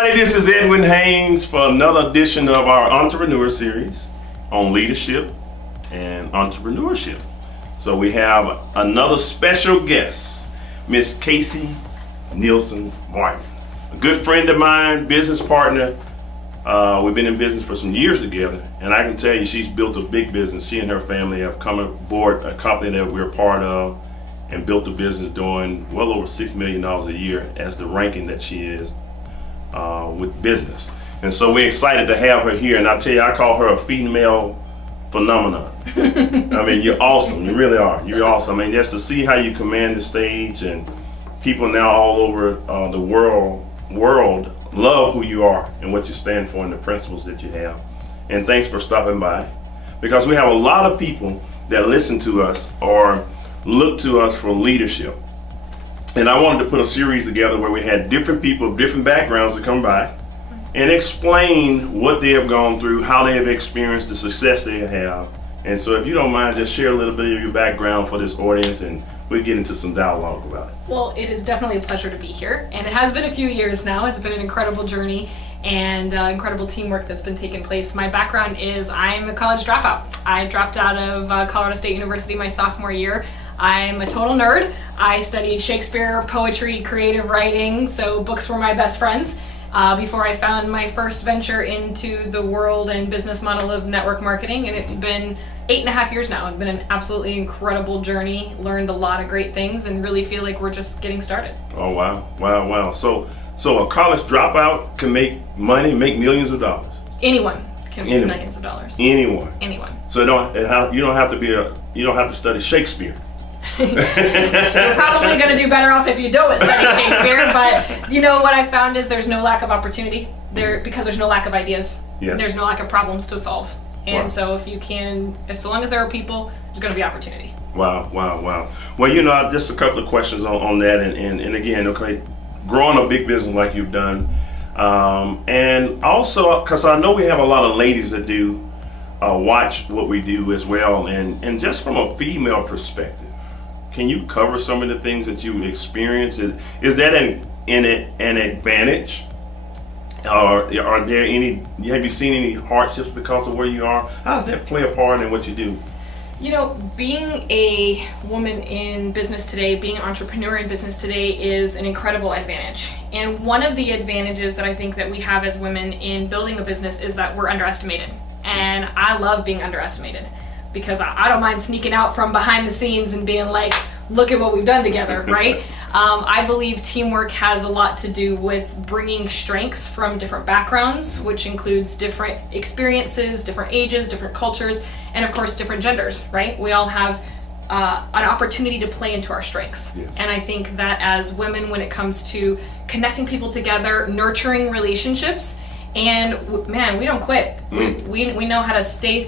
everybody, this is Edwin Haynes for another edition of our Entrepreneur Series on leadership and entrepreneurship. So we have another special guest, Miss Casey Nilsen Martin, a good friend of mine, business partner. We've been in business for some years together, and I can tell you she's built a big business. She and her family have come aboard a company that we're part of and built a business doing well over $6 million a year as the ranking that she is with business. And so we're excited to have her here, and I tell you, I call her a female phenomenon. I mean, you're awesome. You really are. You're awesome. I mean, just to see how you command the stage, and people now all over the world love who you are and what you stand for and the principles that you have. And thanks for stopping by, because we have a lot of people that listen to us or look to us for leadership. And I wanted to put a series together where we had different people of different backgrounds to come by and explain what they have gone through, how they have experienced the success they have. And so if you don't mind, just share a little bit of your background for this audience, and we'll get into some dialogue about it. Well, it is definitely a pleasure to be here, and it has been a few years now. It's been an incredible journey and incredible teamwork that's been taking place. My background is I'm a college dropout. I dropped out of Colorado State University my sophomore year. I'm a total nerd. I studied Shakespeare, poetry, creative writing, so books were my best friends before I found my first venture into the world and business model of network marketing, and it's been 8.5 years now. It's been an absolutely incredible journey, learned a lot of great things, and really feel like we're just getting started. Oh, wow, wow, wow. So a college dropout can make money, make millions of dollars? Anyone can make millions of dollars. Anyone? Anyone. So you don't have to study Shakespeare. You're probably going to do better off if you don't study Shakespeare, but you know what I found is there's no lack of opportunity there, because there's no lack of ideas. Yes. There's no lack of problems to solve. And wow. So so long as there are people, there's going to be opportunity. Wow, wow, wow. Well, you know, just a couple of questions on that, and again, okay, growing a big business like you've done, and also because I know we have a lot of ladies that do watch what we do as well, and just from a female perspective, can you cover some of the things that you experience? Is that an advantage? Or are there have you seen any hardships because of where you are? How does that play a part in what you do? You know, being a woman in business today, being an entrepreneur in business today is an incredible advantage. And one of the advantages that I think that we have as women in building a business is that we're underestimated. And I love being underestimated, because I don't mind sneaking out from behind the scenes and being like, look at what we've done together, right? I believe teamwork has a lot to do with bringing strengths from different backgrounds, which includes different experiences, different ages, different cultures, and of course different genders, right? We all have an opportunity to play into our strengths. Yes. And I think that as women, when it comes to connecting people together, nurturing relationships, and man, we don't quit. We know how to stay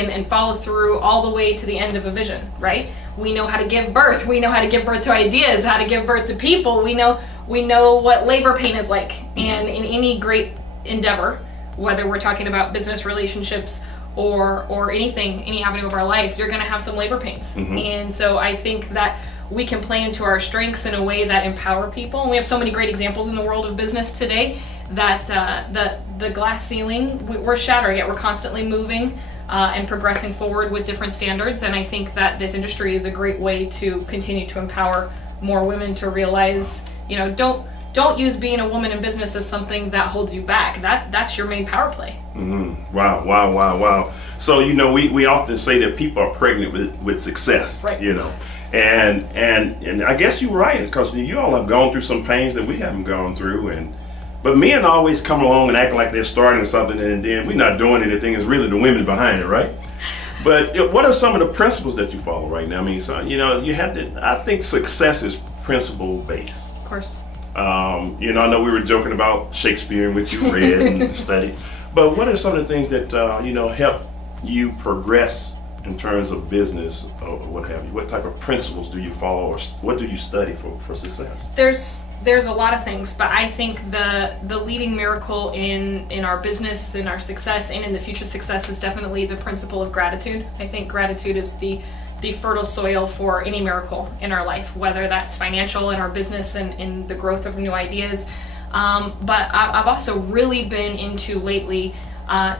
and follow through all the way to the end of a vision, right? We know how to give birth. We know how to give birth to ideas, how to give birth to people. We know what labor pain is like. And in any great endeavor, whether we're talking about business relationships or anything, any avenue of our life, you're going to have some labor pains. And so I think that we can play into our strengths in a way that empower people. And we have so many great examples in the world of business today that the glass ceiling, we're shattering it. We're constantly moving and progressing forward with different standards. And I think that this industry is a great way to continue to empower more women to realize, you know, don't use being a woman in business as something that holds you back. That's your main power play. Wow, wow, wow, wow. So, you know, we often say that people are pregnant with success, right? You know, and I guess you're right, because you all have gone through some pains that we haven't gone through, but men always come along and act like they're starting something, and then we're not doing anything. It's really the women behind it, right? But what are some of the principles that you follow right now? I mean, so, you know, you have to, I think success is principle based. Of course. You know, I know we were joking about Shakespeare, which you read and studied, but what are some of the things that, you know, help you progress in terms of business or what have you? What type of principles do you follow, or what do you study for success? There's a lot of things, but I think the leading miracle in our business, in our success, and in the future success is definitely the principle of gratitude. I think gratitude is the fertile soil for any miracle in our life, whether that's financial in our business and in the growth of new ideas, But I've also really been into lately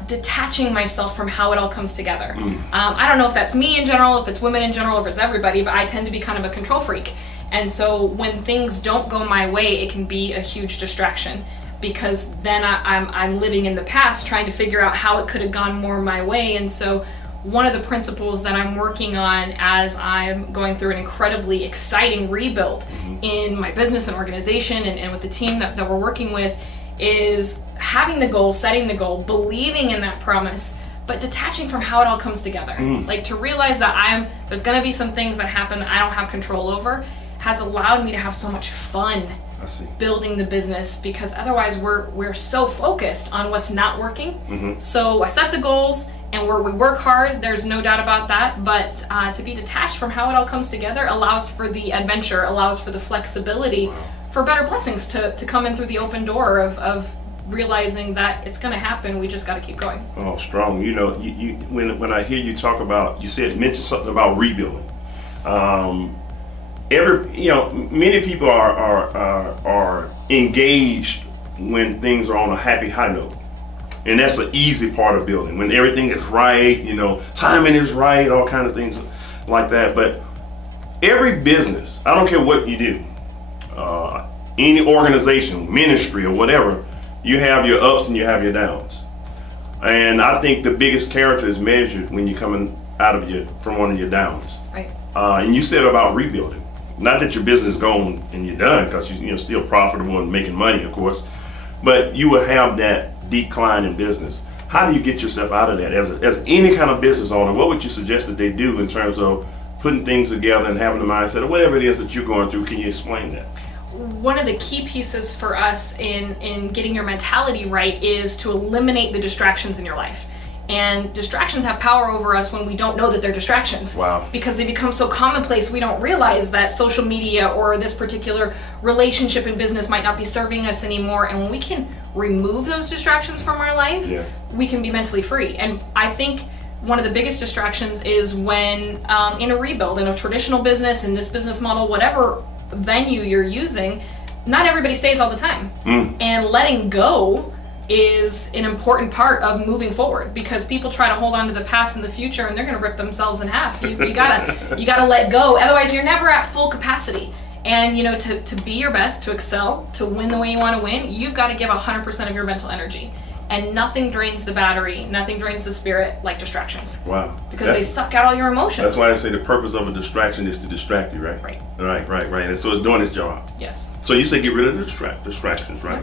detaching myself from how it all comes together. I don't know if that's me in general, if it's women in general, if it's everybody, but I tend to be kind of a control freak. And so when things don't go my way, it can be a huge distraction, because then I'm living in the past trying to figure out how it could have gone more my way. And so one of the principles that I'm working on as I'm going through an incredibly exciting rebuild in my business and organization and with the team that we're working with is having the goal, setting the goal, believing in that promise, but detaching from how it all comes together. Like, to realize that there's gonna be some things that happen that I don't have control over has allowed me to have so much fun building the business, because otherwise we're so focused on what's not working. So I set the goals and we work hard, there's no doubt about that, but to be detached from how it all comes together allows for the adventure, allows for the flexibility, for better blessings to come in through the open door of realizing that it's going to happen. We just got to keep going. Oh, strong. You know, when I hear you talk about, mention something about rebuilding. Many people are engaged when things are on a happy high note. And that's an easy part of building, when everything is right, timing is right, all kinds of things like that. But every business, I don't care what you do, any organization, ministry, or whatever, you have your ups and you have your downs. And I think the biggest character is measured when you're coming out from one of your downs. Right. And you said about rebuilding. Not that your business is gone and you're done, because you're still profitable and making money, of course, but you will have that decline in business. How do you get yourself out of that? As any kind of business owner, what would you suggest that they do in terms of putting things together and having the mindset, or whatever it is that you're going through? Can you explain that? One of the key pieces for us in getting your mentality right is to eliminate the distractions in your life. And distractions have power over us when we don't know that they're distractions. Wow. Because they become so commonplace, we don't realize that social media or this particular relationship in business might not be serving us anymore. And when we can remove those distractions from our life, we can be mentally free. And I think one of the biggest distractions is when in a rebuild, in a traditional business, in this business model, whatever venue you're using, not everybody stays all the time. And letting go is an important part of moving forward, because people try to hold on to the past and the future, and they're going to rip themselves in half. You gotta let go, otherwise you're never at full capacity. And to be your best, to excel, to win the way you want to win, you've got to give 100% of your mental energy. And nothing drains the battery, nothing drains the spirit like distractions. Wow. Because they suck out all your emotions. That's why I say the purpose of a distraction is to distract you, right? Right. And so it's doing its job. Yes. So you say get rid of the distractions, right?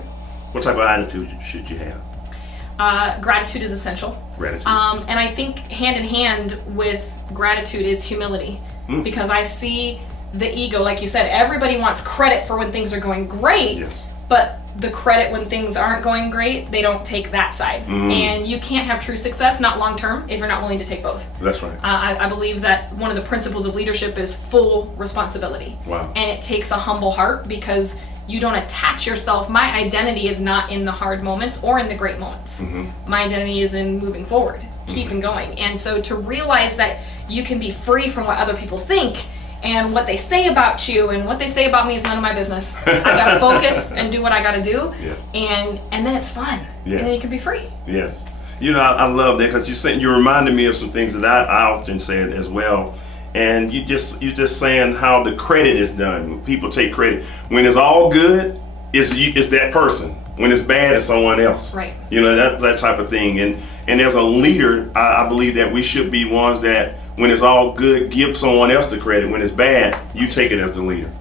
What type of attitude should you have? Gratitude is essential. Gratitude. And I think hand in hand with gratitude is humility. Because I see the ego, like you said, everybody wants credit for when things are going great, but the credit when things aren't going great, they don't take that side. And you can't have true success, not long term, if you're not willing to take both. That's right. I believe that one of the principles of leadership is full responsibility. Wow. And it takes a humble heart, because you don't attach yourself. My identity is not in the hard moments or in the great moments. My identity is in moving forward, keeping going. And so to realize that you can be free from what other people think and what they say about you, and what they say about me is none of my business. I gotta focus and do what I gotta do, and then it's fun, and then you can be free. Yes. I love that, because you reminded me of some things that I often say as well. And you're just saying how the credit is done. People take credit. When it's all good, it's that person. When it's bad, it's someone else. Right. That type of thing. And as a leader, I believe that we should be ones that, when it's all good, give someone else the credit. When it's bad, you take it as the leader.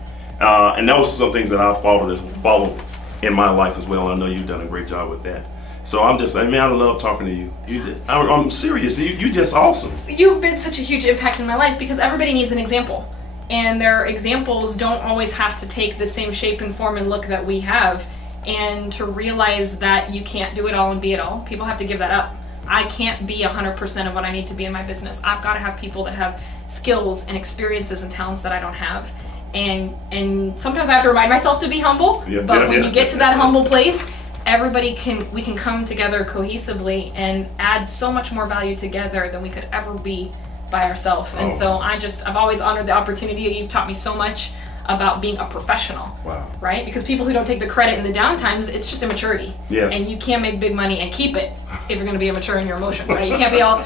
And those are some things that I've followed in my life as well. I know you've done a great job with that. So I'm just, I love talking to you. I'm serious. You're just awesome. You've been such a huge impact in my life, because everybody needs an example. And their examples don't always have to take the same shape and form and look that we have. And to realize that you can't do it all and be it all, people have to give that up. I can't be 100% of what I need to be in my business. I've got to have people that have skills and experiences and talents that I don't have. And sometimes I have to remind myself to be humble, but when you get to that humble place, we can come together cohesively and add so much more value together than we could ever be by ourselves. And so I've always honored the opportunity. You've taught me so much about being a professional. Wow. Right? Because people who don't take the credit in the downtimes, it's just immaturity. Yes. And you can't make big money and keep it if you're going to be immature in your emotions, right? You can't be all,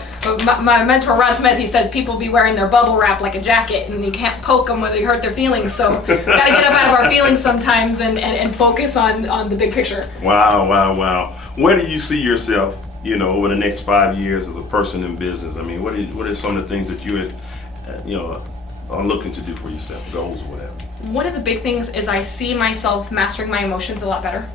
my mentor Ron Smith, he says people be wearing their bubble wrap like a jacket and you can't poke them when they hurt their feelings. So got to get up out of our feelings sometimes and focus on the big picture. Wow, wow, wow. Where do you see yourself, you know, over the next 5 years as a person in business? I mean, what are some of the things that you are looking to do for yourself, goals or whatever? One of the big things is I see myself mastering my emotions a lot better,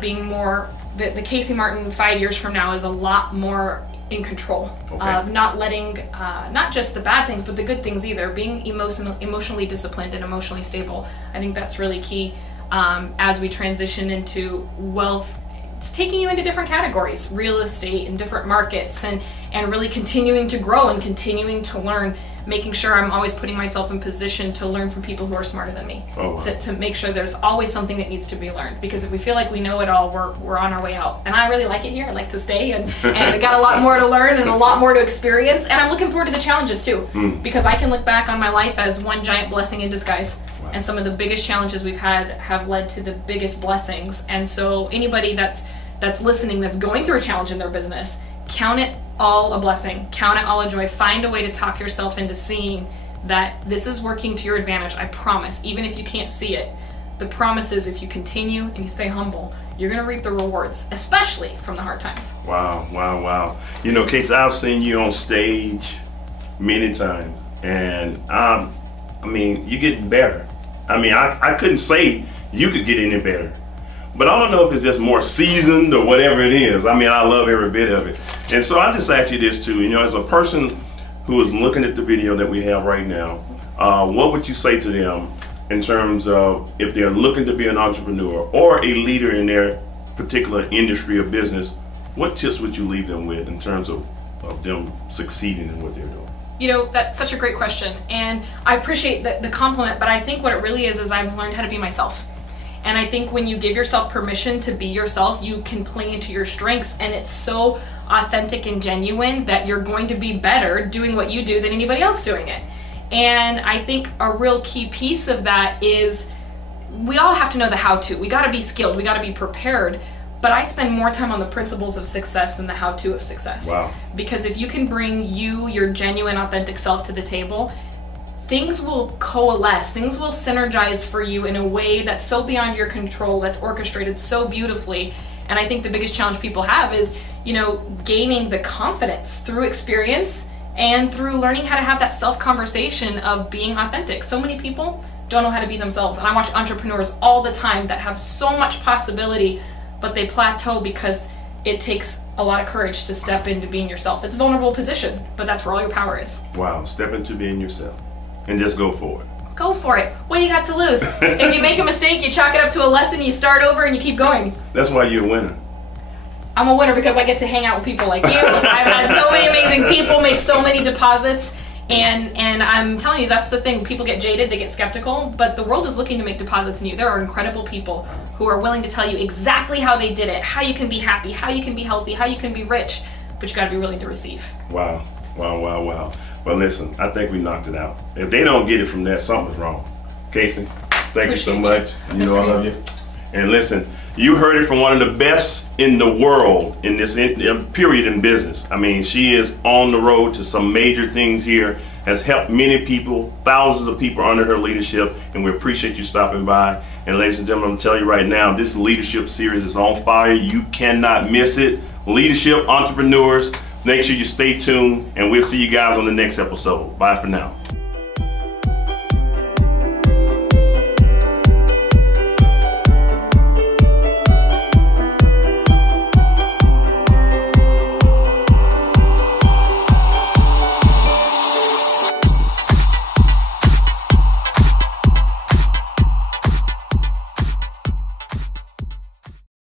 being more, the Casey Martin 5 years from now is a lot more in control of not letting, not just the bad things, but the good things either, being emotionally disciplined and emotionally stable. I think that's really key as we transition into wealth. It's taking you into different categories, real estate and different markets, and really continuing to grow and continuing to learn, making sure I'm always putting myself in position to learn from people who are smarter than me, to make sure there's always something that needs to be learned. Because if we feel like we know it all, we're on our way out. And I really like it here. I like to stay, and I got a lot more to learn and a lot more to experience. And I'm looking forward to the challenges too, because I can look back on my life as one giant blessing in disguise. Wow. And some of the biggest challenges we've had have led to the biggest blessings. And so anybody that's listening, that's going through a challenge in their business, count it all a blessing, count it all a joy. Find a way to talk yourself into seeing that this is working to your advantage. I promise, even if you can't see it, the promise is if you continue and you stay humble, you're going to reap the rewards, especially from the hard times. Wow, wow, wow. You know, Casey, I've seen you on stage many times, and I mean, you're getting better. I mean, I couldn't say you could get any better. But I don't know if it's just more seasoned or whatever it is. I mean, I love every bit of it. And so I just ask you this too, you know, as a person who is looking at the video that we have right now, what would you say to them in terms of if they're looking to be an entrepreneur or a leader in their particular industry or business, what tips would you leave them with in terms of them succeeding in what they're doing? You know, that's such a great question. And I appreciate the compliment, but I think what it really is I've learned how to be myself. And I think when you give yourself permission to be yourself, you can play into your strengths, and it's so authentic and genuine that you're going to be better doing what you do than anybody else doing it. And I think a real key piece of that is we all have to know the how-to. We got to be skilled, we got to be prepared, but I spend more time on the principles of success than the how-to of success. Wow. Because if you can bring your genuine, authentic self to the table, things will coalesce, things will synergize for you in a way that's so beyond your control, that's orchestrated so beautifully. And I think the biggest challenge people have is, you know, gaining the confidence through experience and through learning how to have that self-conversation of being authentic. So many people don't know how to be themselves. And I watch entrepreneurs all the time that have so much possibility, but they plateau because it takes a lot of courage to step into being yourself. It's a vulnerable position, but that's where all your power is. Wow, step into being yourself. And just go for it. Go for it. What do you got to lose? If you make a mistake, you chalk it up to a lesson, you start over, and you keep going. That's why you're a winner. I'm a winner because I get to hang out with people like you. I've had so many amazing people make so many deposits, and I'm telling you, that's the thing. People get jaded, they get skeptical, but the world is looking to make deposits in you. There are incredible people who are willing to tell you exactly how they did it, how you can be happy, how you can be healthy, how you can be rich, but you got to be willing to receive. Wow, wow, wow, wow. Well, listen, I think we knocked it out. If they don't get it from that, something's wrong. Casey, thank you so much. You know I love you. And listen, you heard it from one of the best in the world in this period in business. I mean, she is on the road to some major things here, has helped many people, thousands of people under her leadership, and we appreciate you stopping by. And ladies and gentlemen, I'm telling you right now, this leadership series is on fire. You cannot miss it. Leadership, entrepreneurs, make sure you stay tuned, and we'll see you guys on the next episode. Bye for now.